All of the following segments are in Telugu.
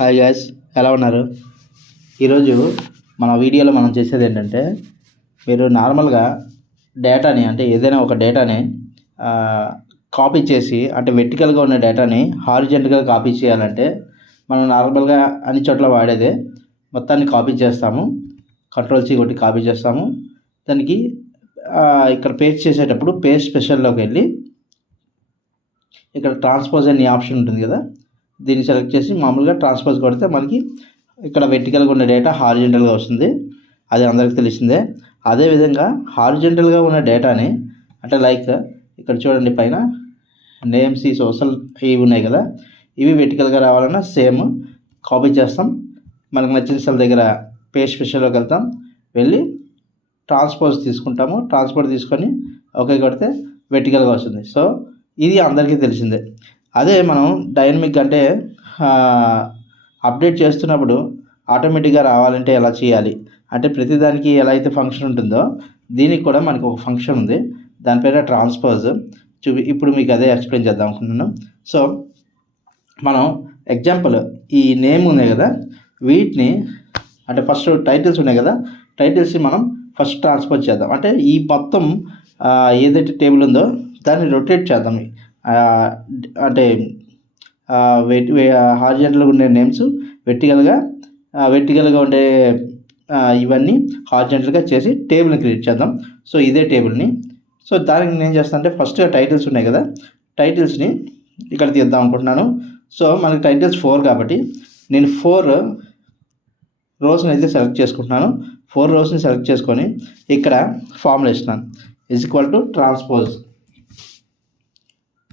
హాయ్ గాయ్స్, ఎలా ఉన్నారు? ఈరోజు మన వీడియోలో మనం చేసేది ఏంటంటే, మీరు నార్మల్గా డేటాని అంటే ఏదైనా ఒక డేటాని కాపీ చేసి అంటే వెర్టికల్గా ఉన్న డేటాని హారిజెంటల్గా కాపీ చేయాలంటే మనం నార్మల్గా అన్ని చోట్ల వాడేదే మొత్తాన్ని కాపీ చేస్తాము. కంట్రోల్-C కొట్టి కాపీ చేస్తాము. దానికి ఇక్కడ పేస్ట్ చేసేటప్పుడు పేస్ట్ స్పెషల్లోకి వెళ్ళి ఇక్కడ ట్రాన్స్పోజ్ అనే ఆప్షన్ ఉంటుంది కదా, దీన్ని సెలెక్ట్ చేసి మామూలుగా ట్రాన్స్పోజ్ కొడితే మనకి ఇక్కడ వెర్టికల్గా ఉన్న డేటా హారిజెంటల్గా వస్తుంది. అది అందరికీ తెలిసిందే. అదేవిధంగా హారిజెంటల్గా ఉన్న డేటాని అంటే లైక్ ఇక్కడ చూడండి, పైన నేమ్స్ ఈ సోషల్ ఇవి ఉన్నాయి కదా, ఇవి వెర్టికల్గా రావాలన్నా సేమ్ కాపీ చేస్తాం. మనకు నచ్చిన సెల్ దగ్గర పేస్ట్ స్పెషల్లోకి వెళ్తాం, వెళ్ళి ట్రాన్స్పోజ్ తీసుకుంటాము. ట్రాన్స్పోజ్ తీసుకొని ఓకే కొడితే వెర్టికల్గా వస్తుంది. సో ఇది అందరికీ తెలిసిందే. అదే మనం డైనమిక్ అంటే అప్డేట్ చేస్తున్నప్పుడు ఆటోమేటిక్గా రావాలంటే ఎలా చేయాలి అంటే, ప్రతిదానికి ఎలా అయితే ఫంక్షన్ ఉంటుందో దీనికి కూడా మనకు ఒక ఫంక్షన్ ఉంది, దాని పేరు ట్రాన్స్పోజ్. ఇప్పుడు మీకు అదే ఎక్స్ప్లెయిన్ చేద్దాం అనుకుంటున్నాను. సో మనం ఎగ్జాంపుల్ ఈ నేమ్ ఉన్నాయి కదా, వీటిని అంటే ఫస్ట్ టైటిల్స్ ఉన్నాయి కదా, టైటిల్స్ని మనం ఫస్ట్ ట్రాన్స్పోజ్ చేద్దాం. అంటే ఈ మొత్తం ఏదైతే టేబుల్ ఉందో దాన్ని రొటేట్ చేద్దాం. అంటే హారిజెంటల్గా ఉండే నేమ్స్ వెర్టికల్గా ఉండే ఇవన్నీ హారిజెంటల్గా చేసి టేబుల్ని క్రియేట్ చేద్దాం. సో ఇదే టేబుల్ని. సో దానికి నేను చేస్తాను అంటే ఫస్ట్గా టైటిల్స్ ఉన్నాయి కదా, టైటిల్స్ని ఇక్కడ తీద్దాం అనుకుంటున్నాను. సో మనకి టైటిల్స్ 4 కాబట్టి నేను 4 రోస్ని అయితే సెలెక్ట్ చేసుకుంటున్నాను. 4 రోస్ని సెలెక్ట్ చేసుకొని ఇక్కడ ఫార్ములా ఇస్తున్నాను, = ట్రాన్స్పోజ్.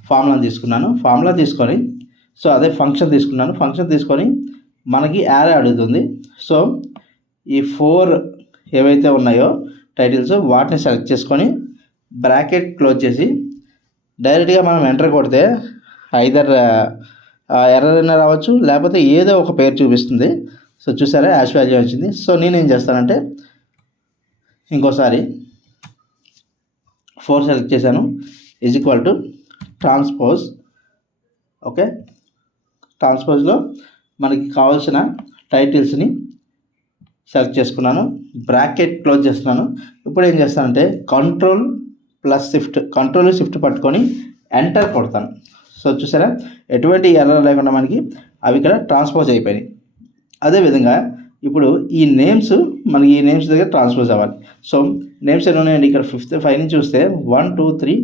ఫార్ములా తీసుకున్నాను. ఫార్ములా తీసుకొని సో అదే ఫంక్షన్ తీసుకున్నాను. ఫంక్షన్ తీసుకొని మనకి యారే అడుగుతుంది. సో ఈ 4 ఏవైతే ఉన్నాయో టైటిల్స్ వాటిని సెలెక్ట్ చేసుకొని బ్రాకెట్ క్లోజ్ చేసి డైరెక్ట్గా మనం ఎంటర్ కొడితే ఐదర్ ఎర్రర్ అయినా రావచ్చు, లేకపోతే ఏదో ఒక పేరు చూపిస్తుంది. సో చూసారా, యాష్ వాల్యూ వచ్చింది. సో నేనేం చేస్తానంటే ఇంకోసారి 4 సెలెక్ట్ చేశాను, = ట్రాన్స్పోజ్. ఓకే, ట్రాన్స్పోజ్లో మనకి కావాల్సిన టైటిల్స్ని సెలెక్ట్ చేసుకున్నాను, బ్రాకెట్ క్లోజ్ చేస్తున్నాను. ఇప్పుడు ఏం చేస్తానంటే కంట్రోల్+Shift పట్టుకొని ఎంటర్ కొడతాను. సో చూసారా, ఎటువంటి ఎర్రర్ లేకుండా మనకి అవి ఇక్కడ ట్రాన్స్పోజ్ అయిపోయినాయి. అదేవిధంగా ఇప్పుడు ఈ నేమ్స్ మనకి ఈ నేమ్స్ దగ్గర ట్రాన్స్పోజ్ అవ్వాలి. సో నేమ్స్ ఎన్ని ఉన్నాయండి, ఇక్కడ 5 నుంచి చూస్తే 1 2 3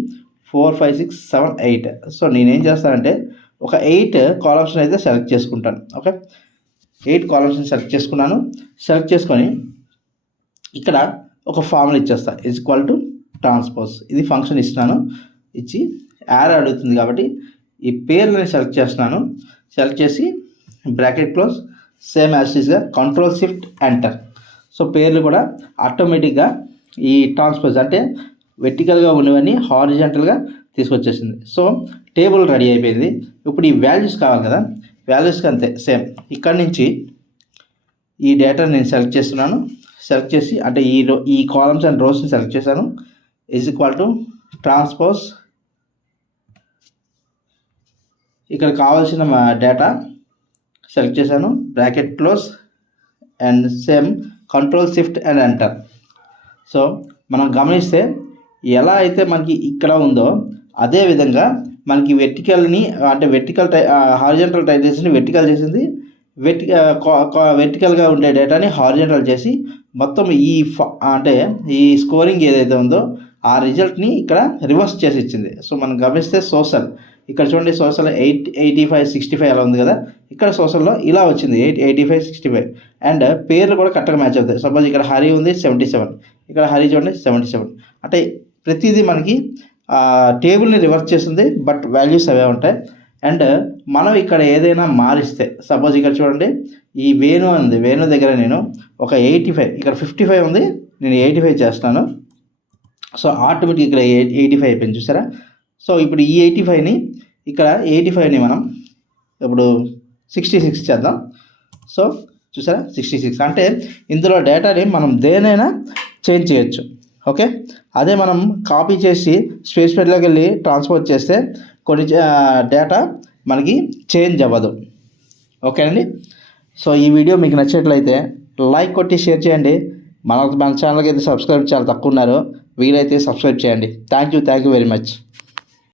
4 5 6 7 8. సో నేనేం చేస్తానంటే ఒక 8 కాలమ్స్ని అయితే సెలెక్ట్ చేసుకుంటాను. ఓకే, 8 కాలమ్స్ని సెలెక్ట్ చేసుకున్నాను. సెలెక్ట్ చేసుకొని ఇక్కడ ఒక ఫార్ములా ఇచ్చేస్తా, = ట్రాన్స్పోజ్. ఇది ఫంక్షన్ ఇస్తున్నాను. ఇచ్చి యారే అడుగుతుంది కాబట్టి ఈ పేర్లని సెలెక్ట్ చేస్తున్నాను. సెలెక్ట్ చేసి బ్రాకెట్ క్లోజ్, సేమ్ యాజ్ ఈస్గా కంట్రోల్-Shift ఎంటర్. సో పేర్లు కూడా ఆటోమేటిక్గా ఈ ట్రాన్స్పోజ్ అంటే వెర్టికల్గా ఉన్నవన్నీ హారిజెంటల్గా తీసుకొచ్చేసింది. సో టేబుల్ రెడీ అయిపోయింది. ఇప్పుడు ఈ వాల్యూస్ కావాలి కదా, వాల్యూస్కి అంతే సేమ్. ఇక్కడ నుంచి ఈ డేటాని నేను సెలెక్ట్ చేస్తున్నాను. సెలెక్ట్ చేసి అంటే ఈ కాలమ్స్ అండ్ రోస్ని సెలెక్ట్ చేశాను, = ట్రాన్స్పోజ్. ఇక్కడ కావాల్సిన డేటా సెలెక్ట్ చేశాను, bracket close and same control shift and enter. So మనం గమనిస్తే ఎలా అయితే మనకి ఇక్కడ ఉందో అదే విధంగా మనకి హారిజెంటల్ టైటిల్స్ని వెర్టికల్ చేసింది, వెర్టికల్గా ఉండే డేటాని హారిజెంటల్ చేసి మొత్తం ఈ స్కోరింగ్ ఏదైతే ఉందో ఆ రిజల్ట్ని ఇక్కడ రివర్స్ చేసి ఇచ్చింది. సో మనం గమనిస్తే సోషల్ ఇక్కడ చూడండి, సోషల్ 85 65 అలా ఉంది కదా, ఇక్కడ సోషల్లో ఇలా వచ్చింది 85 65. అండ్ పేర్లు కూడా కరెక్ట్గా మ్యాచ్ అవుతాయి. సపోజ్ ఇక్కడ హరి ఉంది 77, ఇక్కడ హరి చూడండి 77. అంటే ప్రతిదీ మనకి టేబుల్ని రివర్స్ చేస్తుంది, బట్ వాల్యూస్ అవే ఉంటాయి. అండ్ మనం ఇక్కడ ఏదైనా మారిస్తే, సపోజ్ ఇక్కడ చూడండి ఈ వేణు ఉంది, వేణు దగ్గర నేను ఒక 85, ఇక్కడ 55 ఉంది, నేను 85 చేస్తున్నాను. సో ఆటోమేటిక్ ఇక్కడ 85 అయిపోయింది చూసారా. సో ఇప్పుడు ఈ 85ని మనం ఇప్పుడు 66 చేద్దాం. సో చూసారా 66. అంటే ఇందులో డేటాని మనం దేనైనా చేంజ్ చేయొచ్చు. ఓకే, అదే మనం కాపీ చేసి స్పేస్ పెట్లోకి వెళ్ళి ట్రాన్స్పోజ్ చేస్తే కొన్ని డేటా మనకి చేంజ్ అవ్వదు. ఓకేనండి. సో ఈ వీడియో మీకు నచ్చినట్లయితే లైక్ కొట్టి షేర్ చేయండి. మన ఛానల్కి అయితే సబ్స్క్రైబ్ చాలా తక్కువ ఉన్నారు, వీలైతే సబ్స్క్రైబ్ చేయండి. Thank you very much.